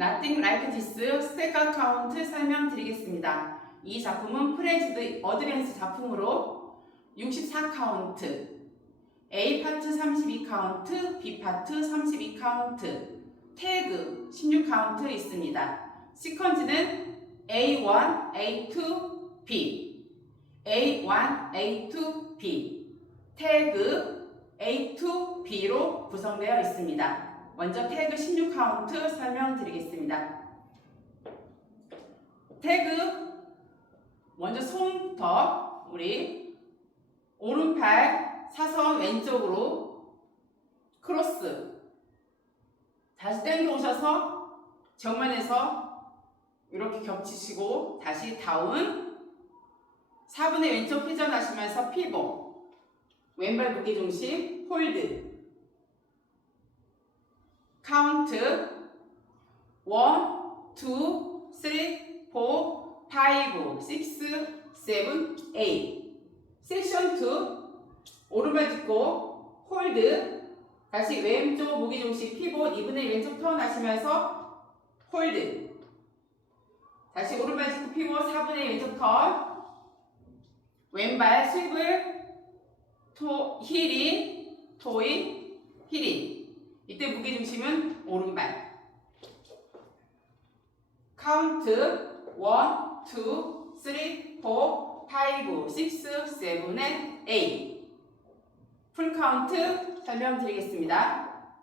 Nothing Like This 스택 카운트 설명드리겠습니다. 이 작품은 프레즈드 어드밴스 작품으로 64 카운트, A 파트 32 카운트, B 파트 32 카운트, 태그 16 카운트 있습니다. 시퀀즈는 A1, A2, B, A1, A2, B, 태그 A2, B로 구성되어 있습니다. 먼저 태그 16카운트 설명드리겠습니다. 태그 먼저 손부터 우리 오른팔 사선 왼쪽으로 크로스. 다시 당겨 오셔서 정면에서 이렇게 겹치시고 다시 다운. 4분의 왼쪽 회전하시면서 피복 왼발 무게중심 홀드 카운트. 1, 2, 3, 4, 5, 6, 7, 8 섹션 2 오른발 짚고 홀드. 다시 왼쪽 무게중심 피봇 2분의 왼쪽 턴 하시면서 홀드. 다시 오른발 짚고 피봇 4분의 왼쪽 턴. 왼발 스윕을 토, 힐인 토인 힐인 이때 무게중심은 오른발. 카운트 1, 2, 3, 4, 5, 6, 7, 8 풀카운트 설명드리겠습니다.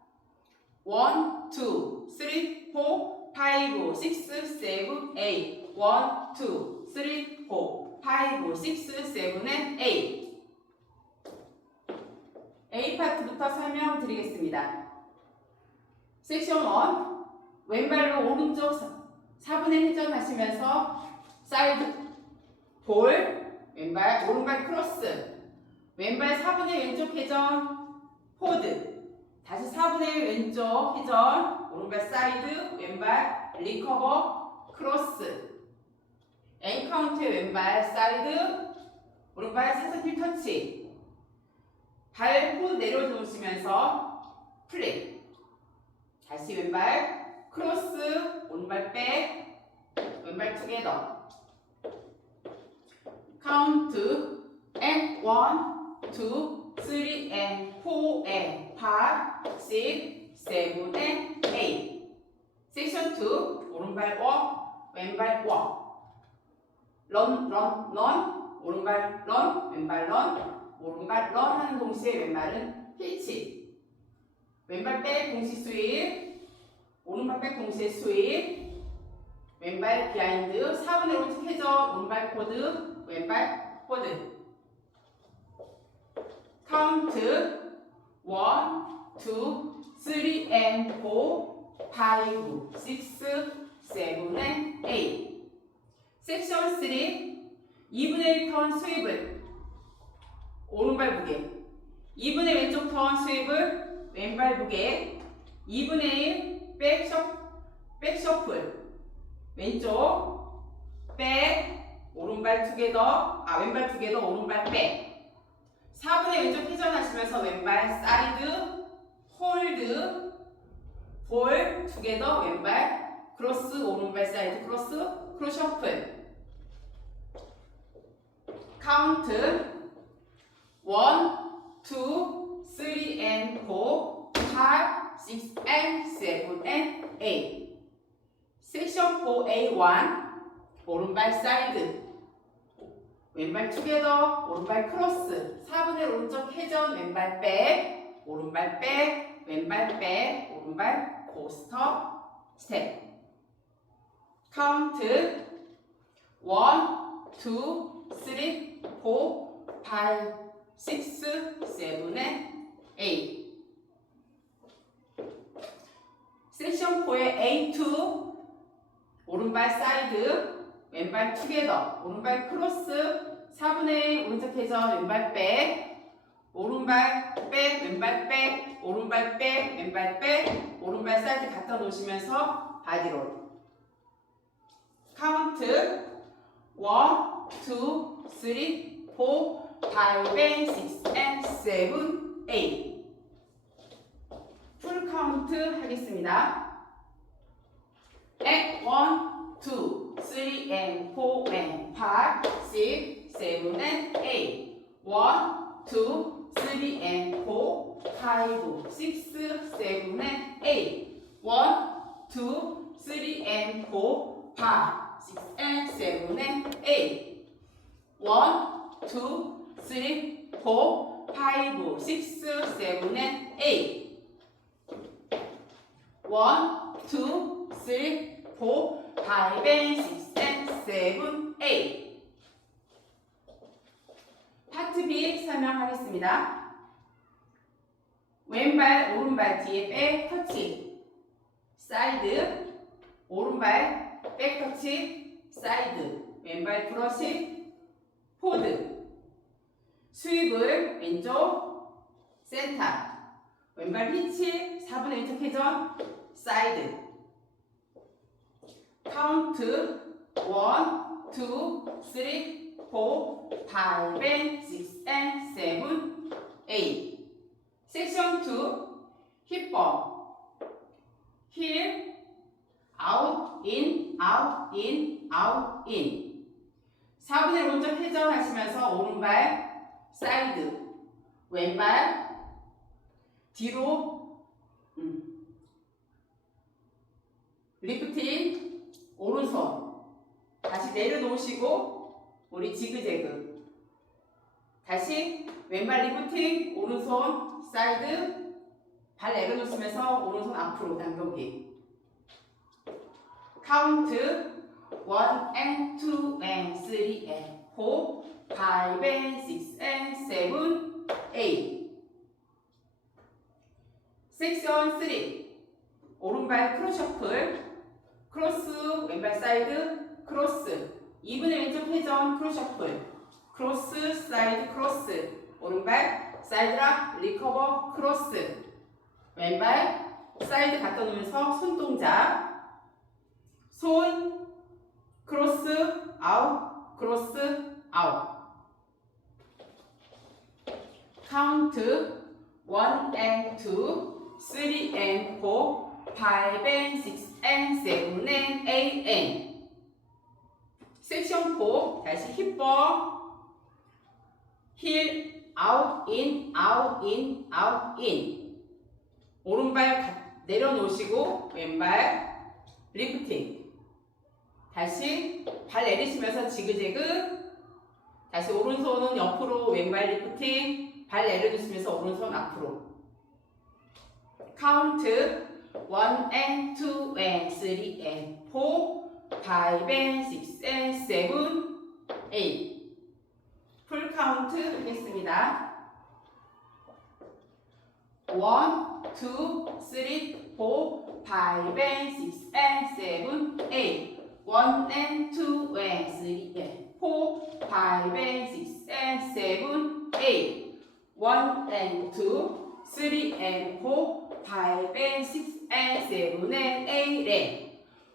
1, 2, 3, 4, 5, 6, 7, 8 1, 2, 3, 4, 5, 6, 7, 8 A 파트부터 설명드리겠습니다. 섹션 1 왼발로 오른쪽 4분의 회전하시면서 사이드 볼 왼발 오른발 크로스 왼발 4분의 왼쪽 회전 포드 다시 4분의 왼쪽 회전 오른발 사이드 왼발 리커버 크로스 엔카운트의 왼발 사이드 오른발 사선 힐 터치. 발후 내려놓으시면서 플립 다시 왼발 크로스 오른발 백 왼발 투게더. 카운트 and 1, 2, 3 and 4 and 5, 6, 7 and 8 섹션 2 오른발 워 왼발 워. 런, 런, 런 오른발 런 왼발 런 오른발 런 하는 동시에 왼발은 피치 왼발 백 동시 스윕 오른발 백 동시에 스윕 왼발 비하인드 4분의 오른쪽 회전 오른발 코드 왼발 코드. 카운트 1, 2, 3 and 4 5, 6, 7 and 8 섹션 3 2분의 1턴 스윕을. 오른발 무게. 2분의 왼쪽 턴 스윕을 왼발 무게. 2분의 1 백셔, 백셔플 왼쪽 백 오른발 두 개 더. 아 왼발 두 개 더 오른발 백. 4분의 왼쪽 회전하시면서 왼발 사이드 홀드 볼 두 개 더 왼발 크로스 오른발 사이드 크로스 크로셔플. 카운트. 1, 2, 3 and 4, 5, 6 and 7 and 8 섹션 4A1 오른발 사이드. 왼발 투게더 오른발 크로스 4분의 오른쪽 회전 왼발 백 오른발 백 왼발 백 오른발 고스터 스텝 카운트 1, 2, 3, 4, 5, 6, 7, 8 섹션 4의 A2 오른발 사이드 왼발 투게더 오른발 크로스 4분의 오른쪽 회전 왼발 백 오른발 백 왼발 백 오른발 백 왼발 백 오른발 사이드 갖다 놓으시면서 바디롤 카운트 1, 2, 3, 4, 5, 6, and 7, 8 풀 카운트 하겠습니다. and one, two, three and four and five, six, seven and eight. One, two, three and four, five, six, seven and eight. One, two, three and four, five, six and seven and eight. One, two, three, four, five, six, seven and eight. One, two, three, four, five, and six, and seven, eight. 파트 B 설명하겠습니다. 왼발, 오른발 뒤에 백 터치. 사이드, 오른발 백 터치, 사이드. 왼발 브러쉬, 포드. 스윕을 왼쪽, 센터. 왼발 히치, 4분의 왼쪽 회전, 사이드. 카운트 1, 2, 3, 4, 5, and 6, and 7, 8. 섹션 2, 힙법. 힐, 아웃, 인, 아웃, 인, 아웃, 인. 4분의 오른쪽 회전하시면서 오른발 사이드, 왼발. 뒤로. 음. 리프팅 오른손. 다시 내려놓으시고 우리 지그재그. 다시 왼발 리프팅 오른손 사이드. 발 내려놓으시면서 오른손 앞으로 당겨오기. 카운트 1 and 2 and 3 and 4 5 and 6 and 7 8 섹션 3 오른발 크로셔플 크로스 왼발 사이드 크로스. 2분의 왼쪽 회전 크로셔플 크로스 사이드 크로스. 오른발 사이드락 리커버 크로스. 왼발 사이드 갖다 놓으면서 손 동작. 손 크로스 아웃 크로스 아웃 카운트 1 and 2 3 and 4 5 and 6 and 7 and 8 and. 섹션 4 다시 힙법 힐 아웃 인 아웃 인 아웃 인 오른발 가- 내려놓으시고 왼발 리프팅 다시 발 내리시면서 지그재그. 다시 오른손은 옆으로 왼발 리프팅 발 내려주시면서 오른손 앞으로 카운트 1 and 2 and 3 and 4 5 and 6 and 7 8 풀 카운트 하겠습니다 1 2 3 4 5 and 6 and 7 8 1 and 2 and 3 and 4 5 and 6 and 7 8 1 and 2 3 and 4 5 and 6 and 7 and 8 and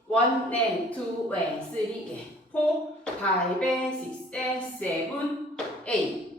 1 and 2 and 3 and 4 5 and 6 and 7 8